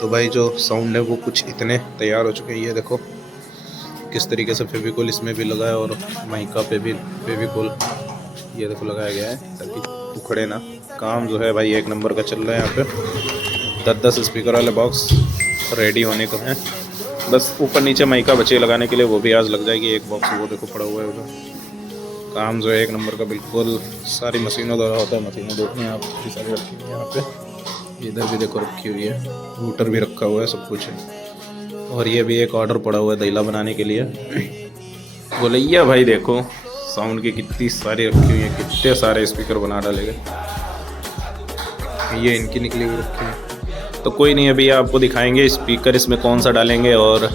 तो भाई जो साउंड है वो कुछ इतने तैयार हो चुके हैं। ये देखो किस तरीके से फेविकोल इसमें भी लगा है और माइका पे भी फेविकोल ये देखो लगाया गया है ताकि उखड़े ना। काम जो है भाई एक नंबर का चल रहा है। यहाँ पे 10-10 स्पीकर वाले बॉक्स रेडी होने को हैं। बस ऊपर नीचे माइका बचे लगाने के लिए, वो भी आज लग जाएगी। एक बॉक्स वो देखो पड़ा हुआ है उधर। काम जो है एक नंबर का बिल्कुल। सारी मशीनों द्वारा होता है। मशीनें देखनी है आप, काफ़ी सारी रखी हुई है यहाँ पे। इधर भी देखो रखी हुई है, रूटर भी रखा हुआ है, सब कुछ है। और ये भी एक ऑर्डर पड़ा हुआ है दहीला बनाने के लिए। बोलैया भाई देखो साउंड की कितनी सारी रखी हुई है, कितने सारे स्पीकर बना डालेंगे। ये इनकी निकली हुई रखी है। तो कोई नहीं, अभी आपको दिखाएंगे स्पीकर इसमें कौन सा डालेंगे। और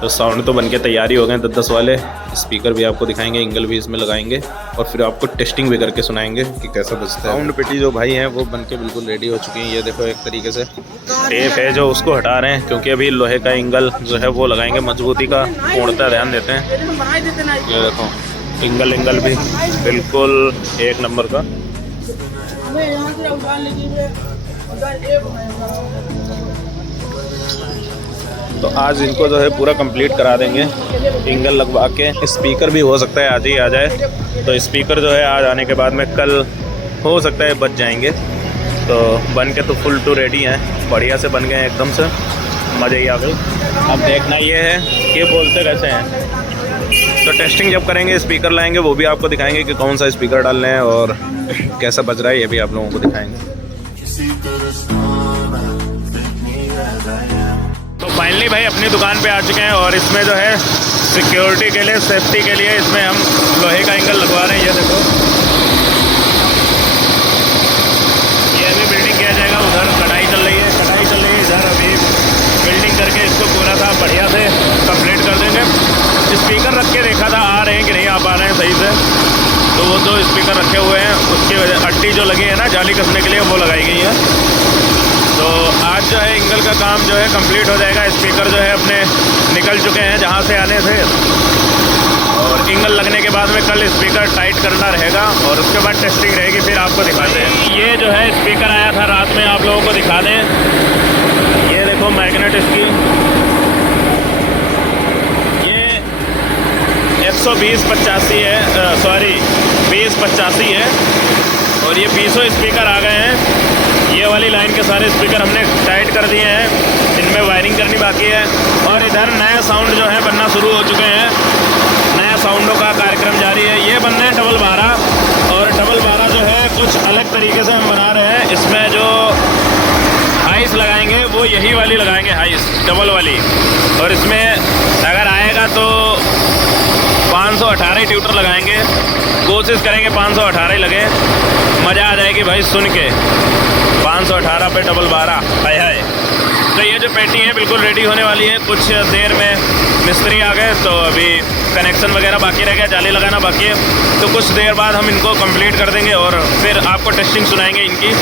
तो साउंड तो बनके तैयारी हो गए 10-10 वाले स्पीकर भी आपको दिखाएंगे, इंगल भी इसमें लगाएंगे और फिर आपको टेस्टिंग भी करके सुनाएंगे कि कैसा बजता है। साउंड पेटी जो भाई हैं वो बनके बिल्कुल रेडी हो चुकी हैं। ये देखो एक तरीके से टेप है जो उसको हटा रहे हैं क्योंकि अभी लोहे का इंगल जो है वो लगाएंगे, मजबूती का पूर्णतः ध्यान देते हैं। ये देखो इंगल भी बिल्कुल एक नंबर का। तो आज इनको जो है पूरा कंप्लीट करा देंगे इंगल लगवा के। स्पीकर भी हो सकता है आज ही आ जाए, तो स्पीकर जो है आज आने के बाद में कल हो सकता है बच जाएंगे। तो बन के तो फुल टू रेडी हैं, बढ़िया से बन गए एकदम से, मज़े ही आ गई। अब देखना ये है कि बोलते कैसे हैं। तो टेस्टिंग जब करेंगे स्पीकर लाएंगे वो भी आपको दिखाएंगे कि कौन सा स्पीकर डालना है और कैसा बज रहा है, ये भी आप लोगों को दिखाएंगे। तो फाइनली भाई अपनी दुकान पे आ चुके हैं और इसमें जो है सिक्योरिटी के लिए, सेफ्टी के लिए इसमें हम लोहे का एंगल लगवा रहे हैं। ये देखो ये अभी बिल्डिंग किया जाएगा, उधर कटाई चल रही है इधर अभी बिल्डिंग करके इसको पूरा सा बढ़िया से कंप्लीट कर देंगे। स्पीकर रख के देखा था आ रहे हैं कि नहीं आ पा रहे हैं सही से, तो वो जो स्पीकर रखे हुए हैं उसकी वजह अट्टी जो लगी है ना जाली कसने के लिए वो लगाई गई है। तो आज जो है इंगल का काम जो है कंप्लीट हो जाएगा। स्पीकर जो है अपने निकल चुके हैं जहाँ से आने थे और इंगल लगने के बाद में कल स्पीकर टाइट करना रहेगा और उसके बाद टेस्टिंग रहेगी, फिर आपको दिखाते हैं। ये जो है स्पीकर आया था रात में, आप लोगों को दिखा दें। ये देखो मैग्नेट इसकी, ये 120-85 है, सॉरी 20-85 है और ये 20 स्पीकर आ गए हैं। ये वाली लाइन के सारे स्पीकर हमने टाइट कर दिए हैं, इनमें वायरिंग करनी बाकी है। और इधर नए साउंड जो है बनना शुरू हो चुके हैं, नए साउंडों का कार्यक्रम जारी है। ये बनने हैं डबल 12 और डबल 12 जो है कुछ अलग तरीके से हम बना रहे हैं। इसमें जो हाइस लगाएंगे वो यही वाली लगाएंगे, हाइस डबल वाली। और इसमें अगर आएगा तो 518 ट्यूटर लगाएंगे, कोशिश करेंगे 518 ही लगे, मज़ा आ जाएगी भाई सुन के। 518 पे डबल 12 है। तो ये जो पेटी है बिल्कुल रेडी होने वाली है, कुछ देर में मिस्त्री आ गए तो अभी कनेक्शन वगैरह बाकी रह गया, जाली लगाना बाकी है। तो कुछ देर बाद हम इनको कंप्लीट कर देंगे और फिर आपको टेस्टिंग सुनाएंगे इनकी।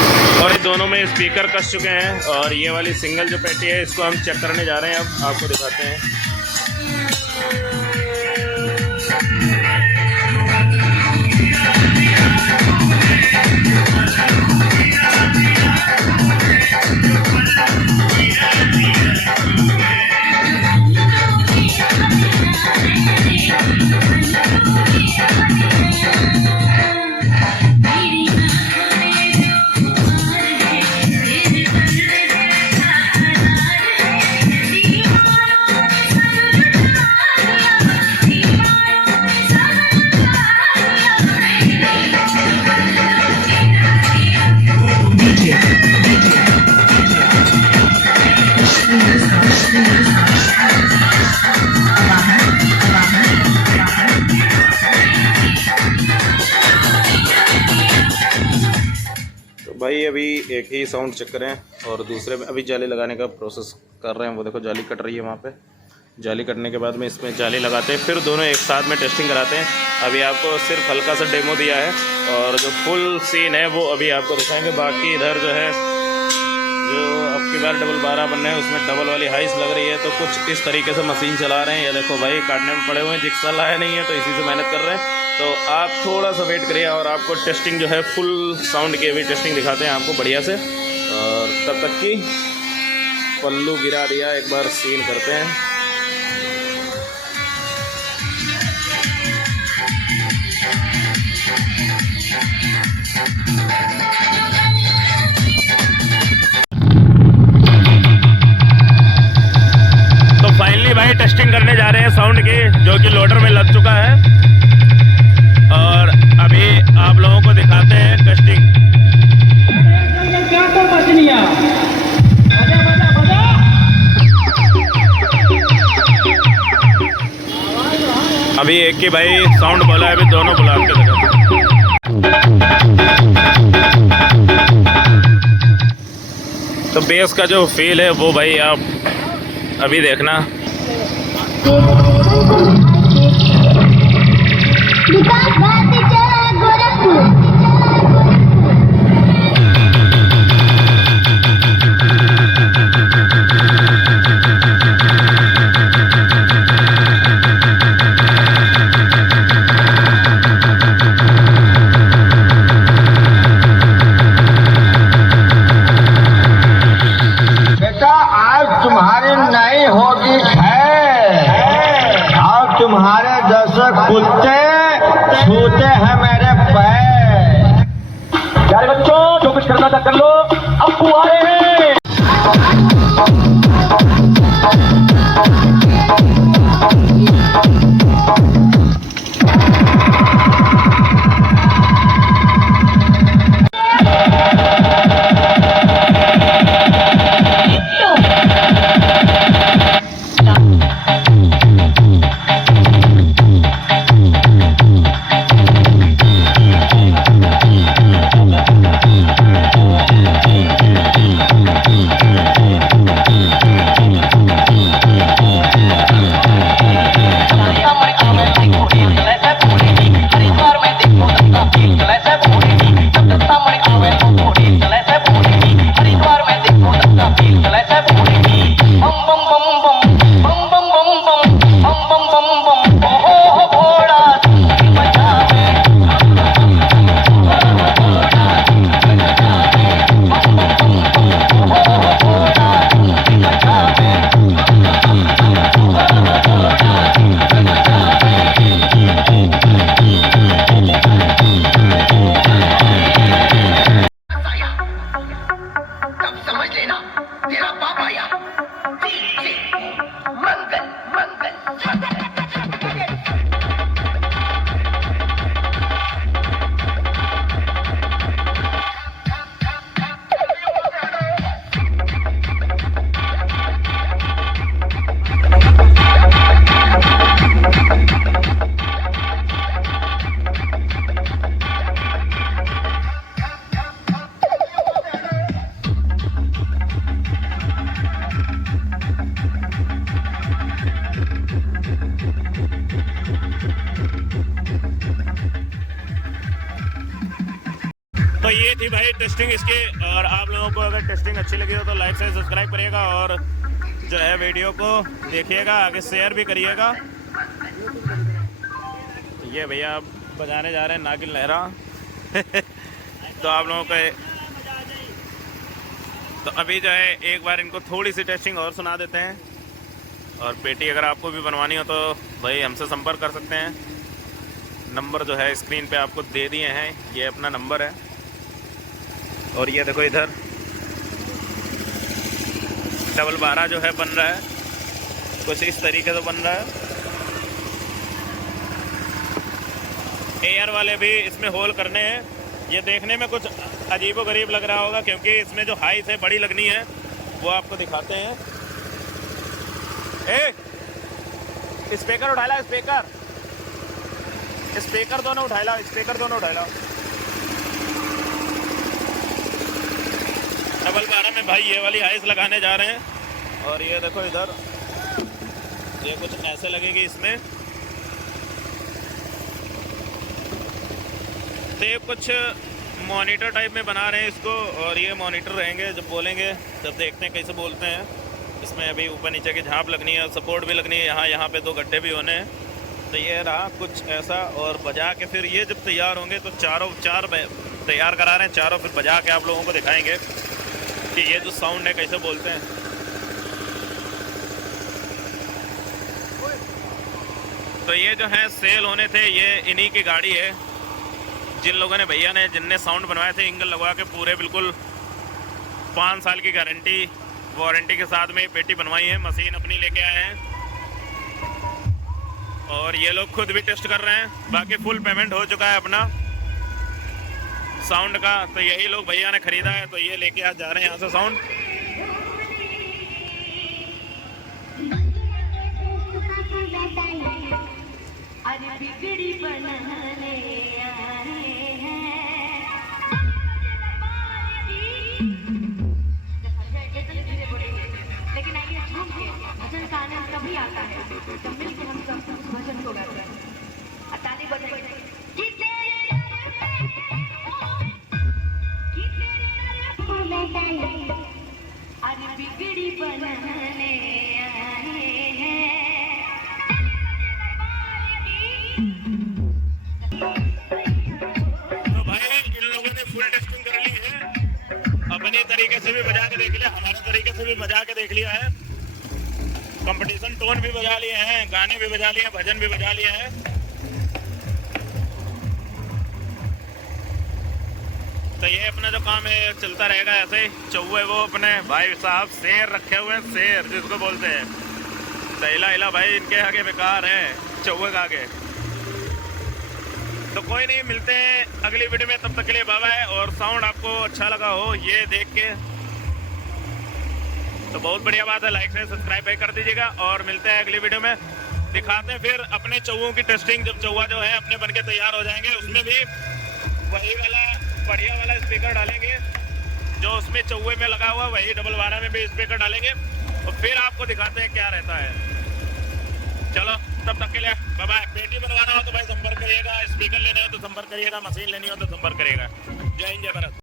और ये दोनों में स्पीकर कस चुके हैं और ये वाली सिंगल जो पेटी है इसको हम चेक करने जा रहे हैं, अब आपको दिखाते हैं। भाई अभी एक ही साउंड चेक करें और दूसरे में अभी जाली लगाने का प्रोसेस कर रहे हैं। वो देखो जाली कट रही है वहाँ पे। जाली कटने के बाद में इसमें जाली लगाते हैं, फिर दोनों एक साथ में टेस्टिंग कराते हैं। अभी आपको सिर्फ हल्का सा डेमो दिया है और जो फुल सीन है वो अभी आपको दिखाएंगे। बाकी इधर जो है जो अब की बार डबल 12 बनने हैं उसमें डबल वाली हाइस लग रही है, तो कुछ इस तरीके से मशीन चला रहे हैं। ये देखो भाई काटने में पड़े हुए हैं, जिक्सा लाया नहीं है तो इसी से मेहनत कर रहे हैं। तो आप थोड़ा सा वेट करिए और आपको टेस्टिंग जो है फुल साउंड की अभी टेस्टिंग दिखाते हैं आपको बढ़िया से। और तब तक की पल्लू गिरा दिया, एक बार सीन करते हैं। तो फाइनली भाई टेस्टिंग करने जा रहे हैं साउंड की, जो कि लोडर में लग चुका है, और अभी आप लोगों को दिखाते हैं टेस्टिंग। अभी एक ही भाई साउंड बोला है, अभी दोनों बुला के लगा। तो बेस का जो फील है वो भाई आप अभी देखना। तुम्हारे जैसे कुत्ते छूते हैं मेरे पैर। यार बच्चों, जो कुछ करना था कर लो, अब आ रहे हैं। तो ये थी भाई टेस्टिंग इसकी, और आप लोगों को अगर टेस्टिंग अच्छी लगी हो तो लाइक से सब्सक्राइब करिएगा, और जो है वीडियो को देखिएगा, आगे शेयर भी करिएगा। ये भैया बजाने जा रहे हैं नागिन लहरा। तो आप लोगों को तो अभी जो है एक बार इनको थोड़ी सी टेस्टिंग और सुना देते हैं। और पेटी अगर आपको भी बनवानी हो तो भाई हमसे संपर्क कर सकते हैं। नंबर जो है स्क्रीन पे आपको दे दिए हैं, ये अपना नंबर है। और ये देखो इधर 12 जो है बन रहा है, कुछ इस तरीके से बन रहा है। एयर वाले भी इसमें होल करने हैं। ये देखने में कुछ अजीबो गरीब लग रहा होगा, क्योंकि इसमें जो हाइट है बड़ी लगनी है, वो आपको दिखाते हैं। स्पीकर उठा ला, स्पीकर दोनों उठा ला, स्पीकर दोनों उठा ला। 12 में भाई ये वाली हाइस लगाने जा रहे हैं। और ये देखो इधर, ये कुछ ऐसे लगेगी इसमें। तो ये कुछ मॉनिटर टाइप में बना रहे हैं इसको, और ये मॉनिटर रहेंगे जब बोलेंगे, जब देखते हैं कैसे बोलते हैं। इसमें अभी ऊपर नीचे की झांप लगनी है, सपोर्ट भी लगनी है, यहाँ पे 2 गड्ढे भी होने हैं। तो ये रहा कुछ ऐसा, और बजा के फिर ये जब तैयार होंगे तो चार तैयार करा रहे हैं, चारों फिर बजा के आप लोगों को दिखाएंगे कि ये जो साउंड है कैसे बोलते हैं। तो ये जो है सेल होने थे, ये इन्हीं की गाड़ी है। जिन लोगों ने भैया ने जिनने साउंड बनवाए थे इंगल लगवा के पूरे बिल्कुल 5 साल की गारंटी वारंटी के साथ में पेटी बनवाई है। मशीन अपनी लेके आए हैं और ये लोग खुद भी टेस्ट कर रहे हैं। बाकी फुल पेमेंट हो चुका है अपना साउंड का। तो यही लोग भैया ने खरीदा है, तो ये लेके आज जा रहे हैं यहाँ से साउंड। अरे बिगड़ी बनाने आए हैं। लेकिन आइए झूम के भजन का आनंद कभी आता है जब मिल के हम सब भजन को गाते हैं। ताली बजाइए। अरे बिगड़ी बनाने आए हैं। तो भाई इन लोगों ने फुल टेस्टिंग कर ली है, अपने तरीके से भी बजा के देख लिया, हमारे तरीके से भी बजा के देख लिया है। कंपटीशन टोन भी बजा लिए हैं, गाने भी बजा लिए हैं, भजन भी बजा लिए हैं। तो ये अपना जो काम है चलता रहेगा ऐसे ही। चौवे वो अपने भाई साहब शेर रखे हुए हैं, शेर जिसको बोलते हैं। दहला हिला भाई इनके आगे बेकार है, चौवे का आगे। तो कोई नहीं, मिलते हैं अगली वीडियो में, तब तक के लिए बाय बाय। और साउंड आपको अच्छा लगा हो ये देख के तो बहुत बढ़िया बात है, लाइक से सब्सक्राइब कर दीजिएगा। और मिलते हैं अगली वीडियो में, दिखाते हैं फिर अपने चौवों की टेस्टिंग। जब चौवा जो है अपने बनके तैयार हो जाएंगे, उसमें भी वही वाला बढ़िया वाला स्पीकर डालेंगे जो उसमें चौवे में लगा हुआ, वही डबल 12 में भी स्पीकर डालेंगे और फिर आपको दिखाते हैं क्या रहता है। चलो तब तक के लिए बाय बाय। पेटी बनवाना हो तो भाई संपर्क करिएगा, स्पीकर लेने हो तो संपर्क करिएगा, मशीन लेनी हो तो संपर्क करिएगा। जय हिंद जय भारत।